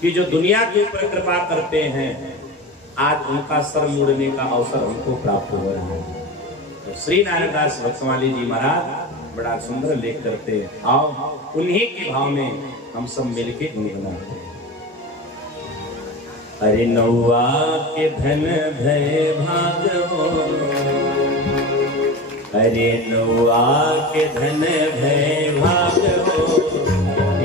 कि जो दुनिया के ऊपर कृपा करते हैं, आज उनका सर मुड़ने का अवसर हमको प्राप्त हो रहा है। तो श्री नारायणदास भक्तमाली जी महाराज बड़ा सुंदर लेख करते हैं। आओ उन्हीं के भाव में हम सब मिलके गुनगुनाते हैं। अरे नौआ के धन भय भागो, अरे नौआ के धन भय भागो,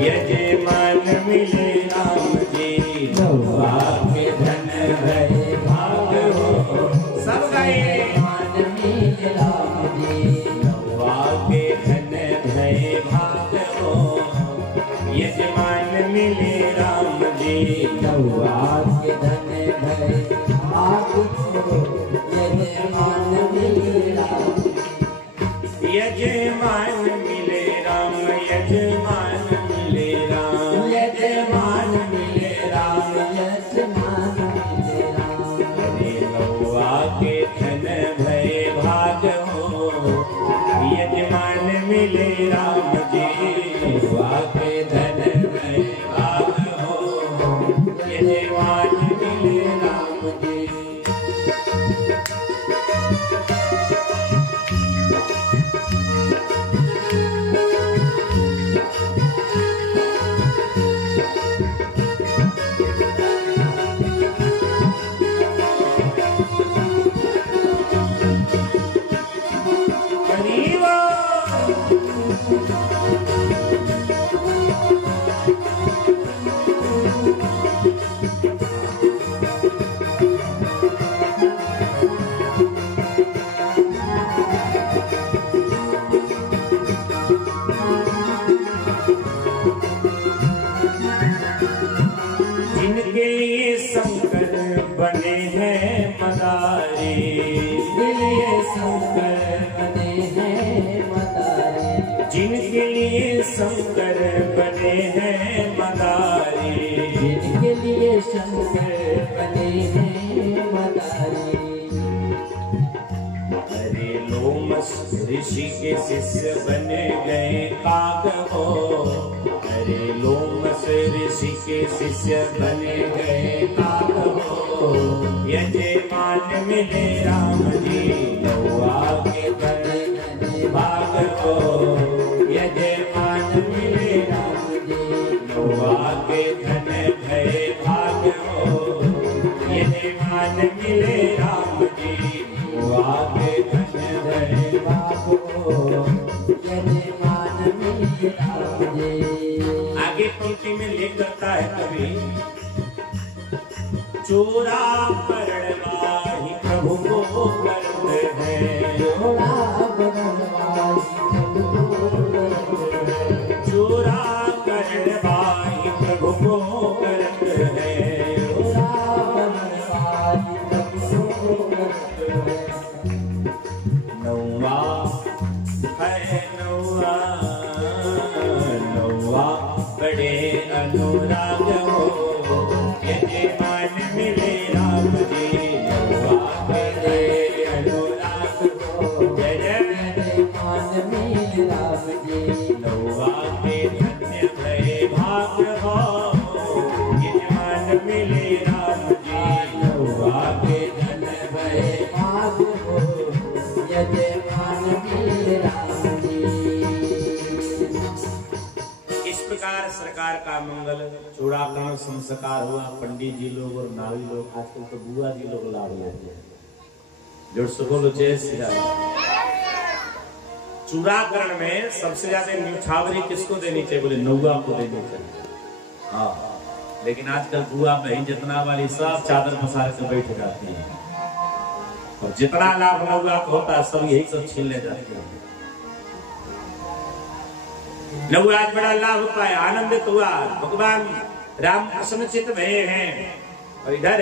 यजमान मिले राम जी। नौआ के धन भय भागो, सब गाइए। मान मिले राम जी, नौआ के धन भय भागो, यजमान मिले राम जी। नौआ के धन भय भागो, यजमान मिले राम। यजमान मिले राम, यजमान मिले राम, यजमान मिले राम, यजमान मिले राम। अरे नौआ के धन भय भागो, यजमान मिले राम जी। नौआ के धन भय भागो, यजमान मिले राम जी। जिनके लिए शंकर बने हैं मदारी, लिए शंकर बने हैं मदारी। जिनके लिए शंकर बने हैं मदारी, जिनके लिए शंकर बने हैं मदारी। अरे लोमस ऋषि के शिष्य बने गए काग हो, अरे लोमस ऋषि के शिष्य बने गए काग हो। यजमान मिले राम जी, नौआ के धन भाग हो। यजमान मिले राम जी, नौआ के धन भय भाग हो। यजमान मिले राम जी, नौआ के धन भय भाग हो। यजमान मिले राम जी। आगे पंक्ति में लेख करता है कवि, चोरा परणवाही प्रभु को करत है। चोरा परणवाही प्रभु को करत है। चोरा परणवाही प्रभु को करत है। चोरा परणवाही प्रभु को करत है। नौआ है नौआ, नौआ बड़े अनुराग हो। यजमान मिले राम जी, नौआ बड़े अनुराग हो। यजमान मिले राम जी, नौआ के धन्य भय भाग हो। यजमान मिले राम जी, नौआ के धन्य भय भाग हो। यजमान मिले राम जी। इस प्रकार सरकार का मंगल चूड़ाकरण संस्कार हुआ। पंडित जी लोग और नावी लोग, आजकल तो बुआ जी लोग लाभ लेते हैं। जोड़ सको जय श्री राम। चूड़ाकरण में सबसे ज्यादा न्यूछावरी किसको देनी चाहिए? बोले नौआ को देनी चाहिए। हाँ, लेकिन आजकल बुआ बहन जितना वाली सब चादर पसार के बैठ जाती है, और जितना लाभ नौआ को होता है सब यही सब छीन ले जाते हैं। नौआ आज बड़ा लाभ पाया, आनंदित हुआ, भगवान राम प्रसन्नचित्त भये हैं। और इधर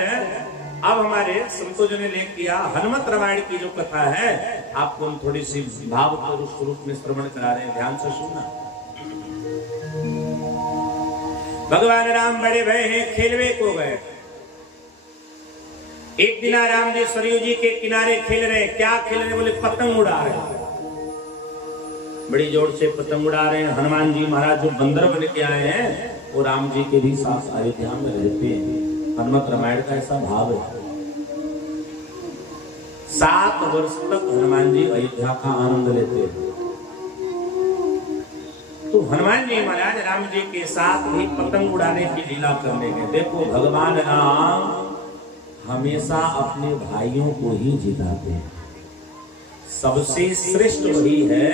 अब हमारे संतों ने लेख किया हनुमत रामायण की जो कथा है, आपको हम थोड़ी सी भाव रूप में श्रवण करा रहे हैं, ध्यान से सुनना। भगवान राम बड़े भय हैं, खेलवे को गए। एक दिन राम जी सरयू जी के किनारे खेल रहे। क्या खेल रहे? बोले पतंग उड़ा रहे, बड़ी जोर से पतंग उड़ा रहे हैं। हनुमान जी महाराज जो बंदर बन के आए हैं, वो राम जी के भी साथ अयोध्या में रहते हैं। हनुमत रामायण का ऐसा भाव है। 7 वर्ष तक हनुमान जी अयोध्या का आनंद लेते हैं। तो हनुमान जी महाराज राम जी के साथ भी पतंग उड़ाने की लीला करने गए। देखो भगवान राम हमेशा अपने भाइयों को ही जिताते हैं। सबसे श्रेष्ठ वही है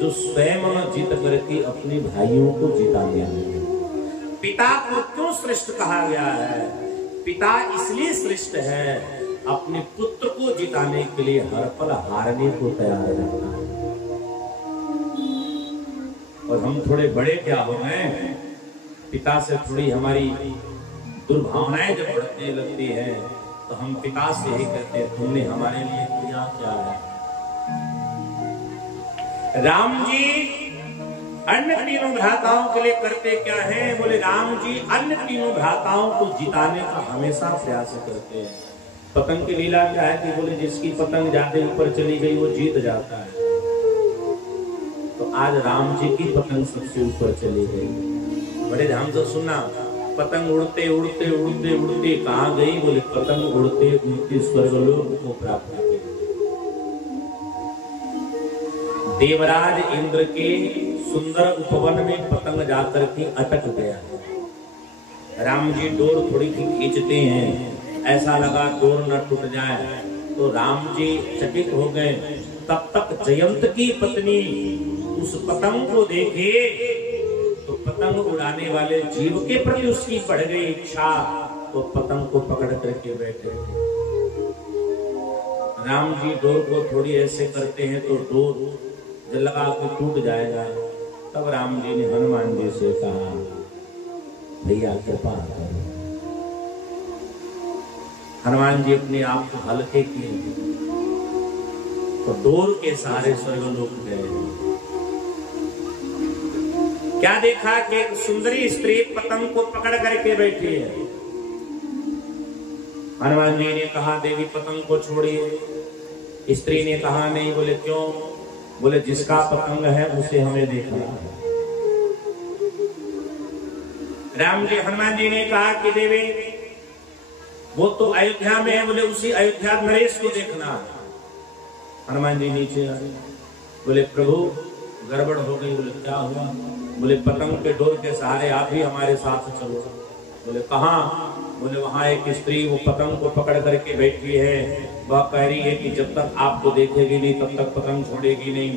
जो स्वयं जीत करके अपने भाइयों को जिताने वाले। पिता को क्यों श्रेष्ठ कहा गया है? पिता इसलिए श्रेष्ठ है, अपने पुत्र को जिताने के लिए हर पल हारने को तैयार रहता है। और हम थोड़े बड़े क्या हो गए, पिता से थोड़ी हमारी दुर्भावनाएं जब बढ़ने लगती है तो हम पिता से ही कहते हैं तुमने हमारे लिए किया क्या है। राम जी अन्य तीनों भ्राताओं के लिए करते क्या है? बोले राम जी अन्य तीनों भ्राताओं को जिताने का हमेशा प्रयास करते हैं। पतंग की लीला क्या है कि बोले जिसकी पतंग ज्यादा ऊपर चली गई वो जीत जाता है। तो आज राम जी की पतंग सबसे ऊपर चली गई। बड़े ध्यान से सुनना, पतंग उड़ते उड़ते उड़ते उड़ते कहाँ गई? बोले पतंग उड़ते उड़ते स्वर्गलोक को प्राप्त की। देवराज इंद्र के सुंदर उपवन में पतंग जाकर के अटक गया। राम जी डोर थोड़ी सी खींचते हैं, ऐसा लगा डोर न टूट जाए, तो राम जी चकित हो गए। तब तक जयंत की पत्नी उस पतंग को देखे तो पतंग उड़ाने वाले जीव के प्रति उसकी बढ़ गई इच्छा, तो पतंग को पकड़ करके बैठे। राम जी डोर को थोड़ी ऐसे करते हैं तो डोर जब लगा के टूट जाएगा। तब राम जी ने हनुमान जी से कहा भैया कृपा करो। हनुमान जी अपने आप को हल्के किए तो डोर के सहारे स्वर्गलोक गए। क्या देखा कि एक सुंदरी स्त्री पतंग को पकड़ करके बैठी है। हनुमान जी ने कहा देवी पतंग को छोड़िए। स्त्री ने कहा नहीं। बोले क्यों? बोले जिसका पतंग है उसे हमें देखना है। राम जी हनुमान जी ने कहा कि देवी वो तो अयोध्या में है। बोले उसी अयोध्या नरेश को देखना है। हनुमान जी नीचे आए। बोले प्रभु गड़बड़ हो गई। बोले क्या हुआ? बोले पतंग के डोर के सहारे आप भी हमारे साथ चलो। बोले कहाँ? बोले वहां एक स्त्री वो पतंग को पकड़ करके बैठी है। वह कह रही है कि जब तक आपको देखेगी नहीं तब तक पतंग छोड़ेगी नहीं।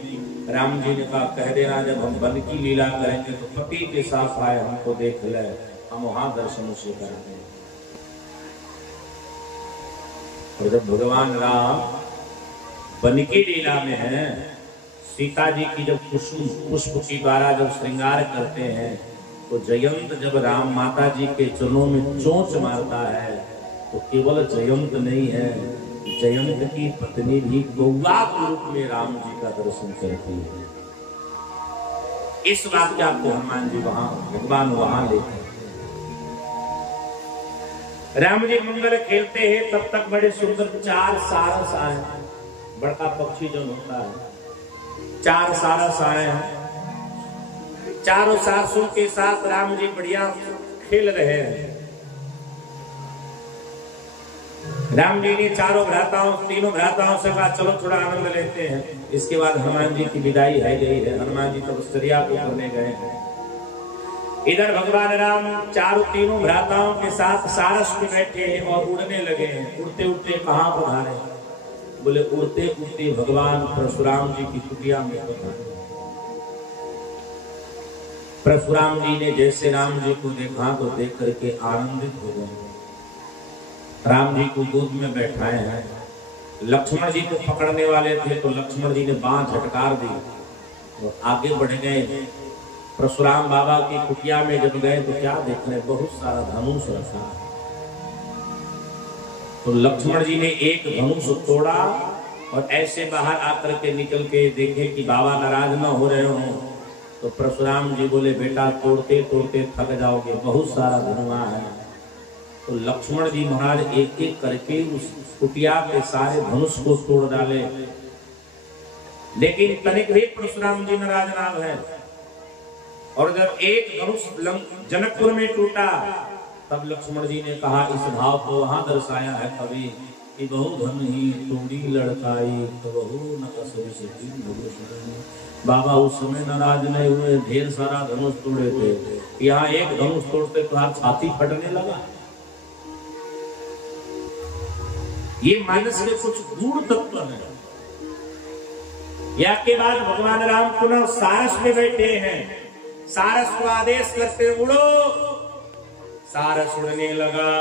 राम जी ने कहा कह देना जब हम वन की लीला करेंगे तो पति के साथ आए हमको देख ले, हम वहां दर्शन उसे करेंगे। और जब भगवान राम वन की लीला में है, सीता जी की जब पुष्प की द्वारा जब श्रृंगार करते हैं तो जयंत जब राम माता जी के चरणों में चोंच मारता है तो केवल जयंत नहीं है, जयंत की पत्नी भी गौवा के रूप में राम जी का दर्शन करती है। इस वाक्य को हनुमान जी वहां भगवान वहां लेते हैं। राम जी मंगल खेलते हैं तब तक बड़े सुंदर 4 सारस आए। बड़का पक्षी जो होता है 4 सारस आए हैं। चारों सारसों के साथ राम जी बढ़िया खेल रहे हैं। राम जी ने तीनों भ्राताओं से कहा चलो थोड़ा आनंद लेते हैं। इसके बाद हनुमान जी की विदाई है गई है। हनुमान जी तपस्या को करने गए हैं। इधर भगवान राम तीनों भ्राताओं के साथ सारस में बैठे हैं और उड़ने लगे हैं। उड़ते उड़ते कहां पधारे? बोले उड़ते उड़ते भगवान परशुराम जी की कुटिया में पधारे। परशुराम जी ने जैसे राम जी को देखा तो देख करके आनंदित हो गए। राम जी को गोद में बैठाए हैं। लक्ष्मण जी को पकड़ने वाले थे तो लक्ष्मण जी ने बांह झटकार दी और आगे बढ़ गए। परशुराम बाबा की कुटिया में जब गए तो क्या देख रहे? बहुत सारा धनुष रखा। तो लक्ष्मण जी ने एक धनुष तोड़ा और ऐसे बाहर आकर के निकल के देखे कि बाबा नाराज न हो रहे हो। तो परशुराम जी बोले बेटा तोड़ते तोड़ते थक जाओगे, बहुत सारा धनुआ है। तो लक्ष्मण जी महाराज एक एक करके उस कुटिया के सारे धनुष को तोड़ डाले, लेकिन तनिक भी परशुराम जी नाराज ना है। और जब एक धनुष जनकपुर में टूटा। तब लक्ष्मण जी ने कहा, इस भाव को वहां दर्शाया है कवि कि बहु धन ही तोड़ी लड़काई तो बहु न असुर से। बाबा उस समय नाराज नहीं हुए, ढेर सारा धनुष तोड़े थे, यहाँ एक धनुष तोड़ते तो हाथ छाती फटने लगा। ये मानस में कुछ गूढ़ तत्व है। या के बाद भगवान राम पुनः सारस में बैठे हैं, सारस को आदेश करते उड़ो। सारस उड़ने लगा,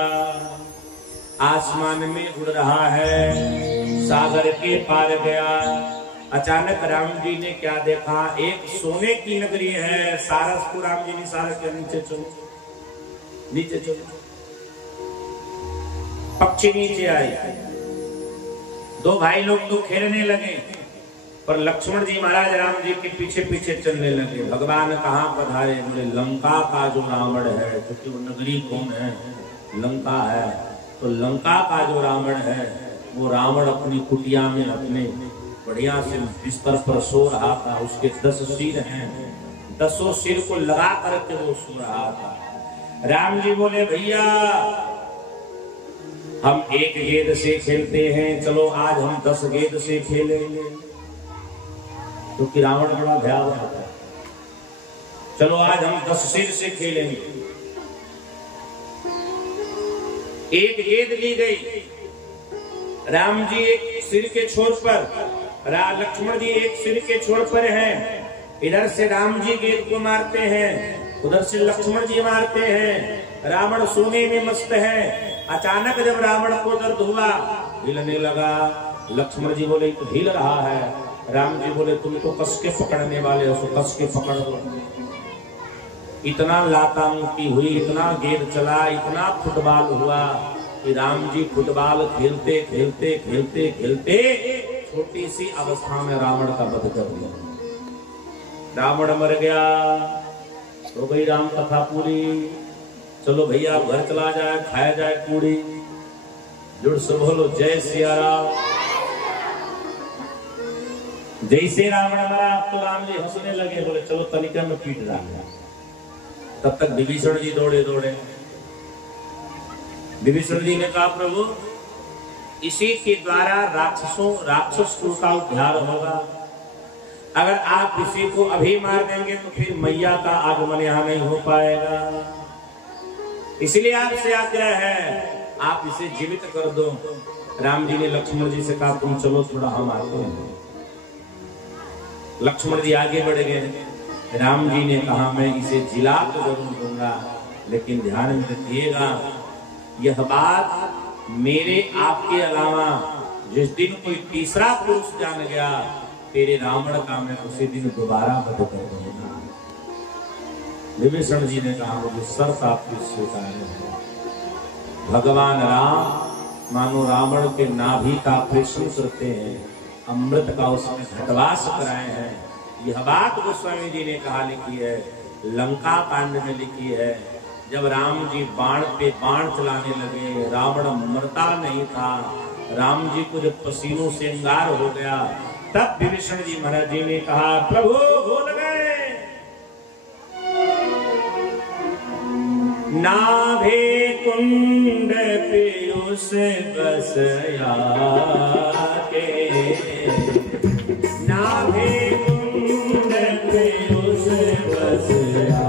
आसमान में उड़ रहा है, सागर के पार गया। अचानक राम जी ने क्या देखा, एक सोने की नगरी है। सारस को राम जी ने सारस के नीचे चलो, नीचे चलो। पक्षी नीचे आए, दो भाई लोग तो खेलने लगे, पर लक्ष्मण जी महाराज राम जी के पीछे पीछे चलने लगे। भगवान कहाँ पधारे? बोले लंका का जो रावण है, क्योंकि वो नगरी कौन है? लंका है। तो लंका का जो रावण है, वो रावण अपनी कुटिया में अपने बढ़िया से बिस्तर पर सो रहा था। उसके 10 सिर हैं, 10 सिर को लगा करके वो सो रहा था। राम जी बोले भैया हम एक गेंद से खेलते हैं, चलो आज हम 10 गेंद से खेलेंगे। क्योंकि रावण बड़ा भयावह था। चलो आज हम 10 सिर से खेलेंगे। एक गेंद ली गई, राम जी एक सिर के छोर पर, लक्ष्मण जी एक सिर के छोर पर हैं। इधर से राम जी गेंद को मारते हैं, उधर से लक्ष्मण जी मारते हैं। रावण सोने में मस्त है। अचानक जब रावण को दर्द हुआ, हिलने लगा। लक्ष्मण जी बोले तो हिल रहा है। राम जी बोले तुम तो कस के पकड़ने वाले हो, कस के पकड़ दो। इतना लाता मुक्की हुई, इतना गेंद चला, इतना फुटबॉल हुआ कि राम जी फुटबॉल खेलते खेलते खेलते खेलते छोटी सी अवस्था में रावण का वध कर दिया। रावण मर गया। तो भाई राम कथा पूरी। चलो भैया घर चला जाए, खाया जाए पूरी। जुड़ से बोलो जय सिया राम। जैसे रावण मरा तो राम जी हंसने लगे, बोले चलो तनिका में पीट रहा। तब तक विभीषण जी दौड़े दौड़े। विभीषण जी ने कहा प्रभु इसी के द्वारा राक्षस कुल का उद्धार होगा। अगर आप इसी को अभी मार देंगे तो फिर मैया का आगमन यहाँ नहीं हो पाएगा। इसलिए आपसे आग्रह है आप इसे जीवित कर दो। राम जी ने लक्ष्मण जी से कहा तुम चलो थोड़ा हम आते हैं। लक्ष्मण जी आगे बढ़ गए। राम जी ने कहा मैं इसे जिला तो जरूर दूंगा, लेकिन ध्यान में रखिएगा यह बात मेरे आपके अलावा जिस दिन कोई तीसरा पुरुष जान गया तेरे रावण का मैं उसी दिन दोबारा वध कर दूंगा। विभीषण जी ने कहा मुझे शर्त आपकी स्वीकार है। भगवान राम मानो रावण के नाभि का ऑपरेशन करते हैं, अमृत का उसमें घटवास कराए हैं। यह बात गोस्वामी जी ने कहा लिखी है, लंका कांड में लिखी है। जब राम जी बाण पे बाण चलाने लगे, रावण मरता नहीं था। राम जी को जब पसीनों से अंगार हो गया, तब विभीषण जी महाराज जी ने कहा प्रभु भूल गए नाभे कुंड पीयूष बसया के, नाभे कुंड पीयूष बसया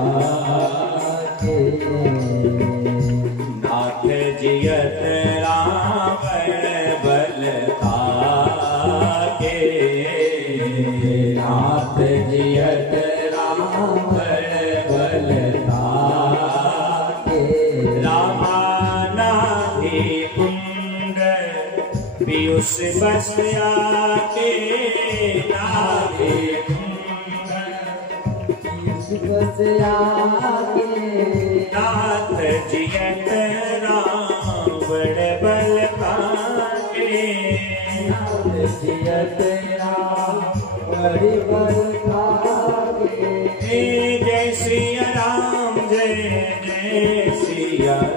के, नाथ जियत रावण बलता के, नाथ जियत रावण बलता के, रामानाभि कुंड पीयूष बसया के, नाभि कुंड पीयूष बसया के, नाथ जियत रावण बलता के, नाथ जियत रावण बलता के। जय श्री राम जय जय श्री राम,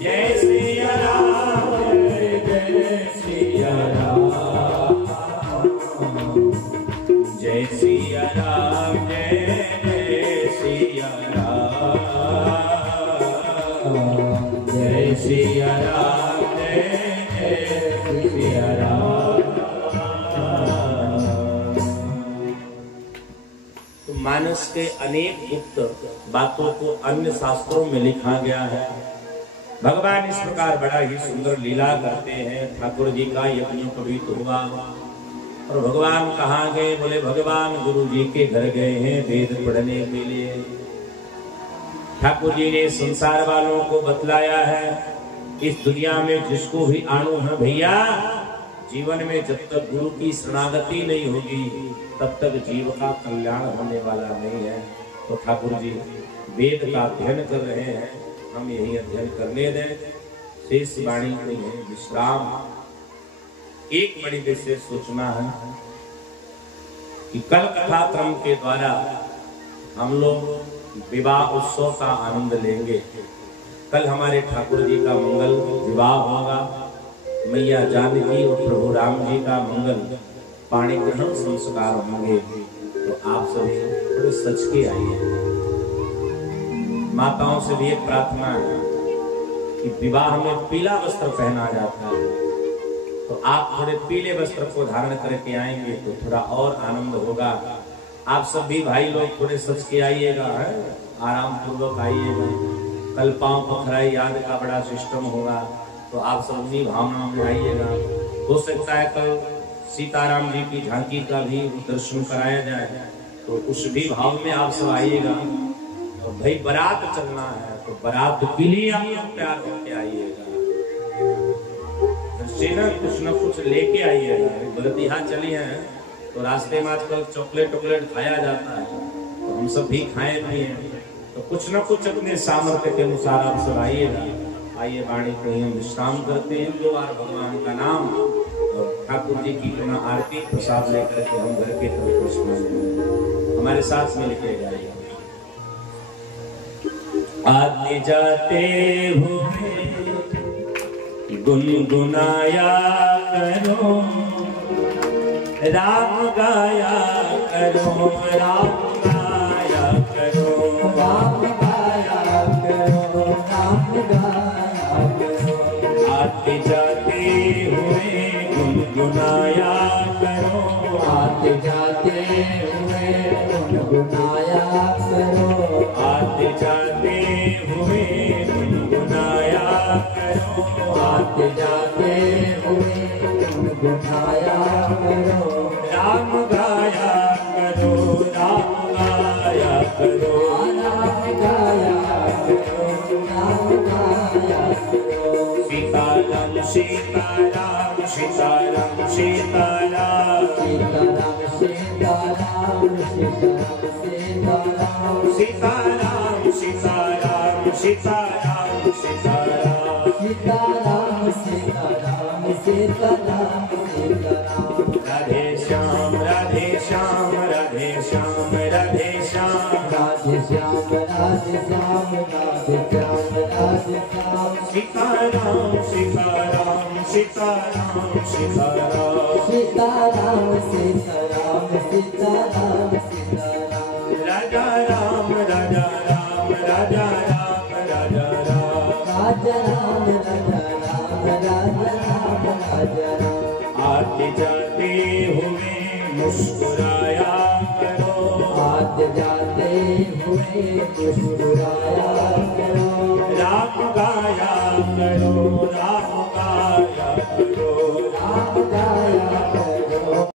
जय श्री राम जय जय श्री राम, जय श्री राम जय जय सिया राम, जय सिया राम। तो मानस के अनेक गुप्त बातों को अन्य शास्त्रों में लिखा गया है। भगवान इस प्रकार बड़ा ही सुंदर लीला करते हैं। ठाकुर जी का यज्ञोपवीत हुआ और भगवान कहाँ गए? बोले भगवान गुरु जी के घर गए हैं वेद पढ़ने के लिए। ठाकुर जी ने संसार वालों को बतलाया है, इस दुनिया में जिसको भी आणु है भैया, जीवन में जब तक गुरु की शरणागति नहीं होगी तब तक जीव का कल्याण होने वाला नहीं है। तो ठाकुर जी वेद का अध्ययन कर रहे हैं, हम यही अध्ययन करने दें। शेष वाणी नहीं है, विश्राम। एक बड़ी विशेष सूचना है कि कल कथा क्रम के द्वारा हम लोग विवाह उत्सव का आनंद लेंगे। कल हमारे ठाकुर जी का मंगल विवाह होगा, मैया जानकी और प्रभु राम जी का मंगल पाणी ग्रहण संस्कार होंगे। तो आप सभी थोड़े सच के आइए। माताओं से भी एक प्रार्थना है कि विवाह में पीला वस्त्र पहना जाता है, तो आप थोड़े पीले वस्त्र को धारण करके आएंगे तो थोड़ा और आनंद होगा। आप सब भी भाई लोग थोड़े सच के आइएगा, आराम पूर्वक आइएगा। कल पांव पखराई याद का बड़ा सिस्टम होगा, तो आप सब अपनी भावना में आइएगा। हो सकता है कल सीताराम जी की झांकी का भी दर्शन कराया जाए, तो उस भी भाव में आप सब आइएगा। और भाई बारात चलना है तो बारात के लिए आप लोग तैयार होकर आइएगा, कुछ न कुछ लेके आइएगा। बरतिहा चली है तो रास्ते में आजकल चॉकलेट खाया जाता है, तो हम सब भी खाए भी हैं, तो कुछ न कुछ अपने सामर्थ्य के अनुसार आप सब आइएगा। आइए वाणी कहीं हम विश्राम करते हैं, 2 बार भगवान का नाम और ठाकुर जी की पुनः आरती प्रसाद लेकर के हम घर के तरफ हमारे साथ में लिखे जाएगा। आते जाते हुए गुनगुनाया करो, राम गाया करो, राम गाया करो, राम गाया करो, राम गाया करो। आते जाते हुए गुनगुनाया करो, आते जाते हुए गुनगुनाया करो, आते जाते हुए गुनगुनाया करो, आते जाते हुए गुनगुनाया करो, राम गाया करो, राम गाया करो, राम गाया करो, राम गाया करो। सीताराम सीताराम सीताराम सीताराम सीताराम सीताराम सीताराम सीताराम सीताराम सीताराम सीताराम सीताराम सीताराम सीताराम सीताराम। राधे श्याम राधे श्याम राधे श्याम राधे श्याम राधे श्याम राधे श्याम राधे श्याम राधे श्याम। सीताराम सीताराम सीताराम सीताराम सीताराम सीताराम सीताराम सीताराम। राजा राम राजा राम राजा राम राजा राम राजा राम राजा राम राजा राम राजा राम। आते जाते हुए मुस्कुराया करो, आते जाते हुए मुस्कुराया करो,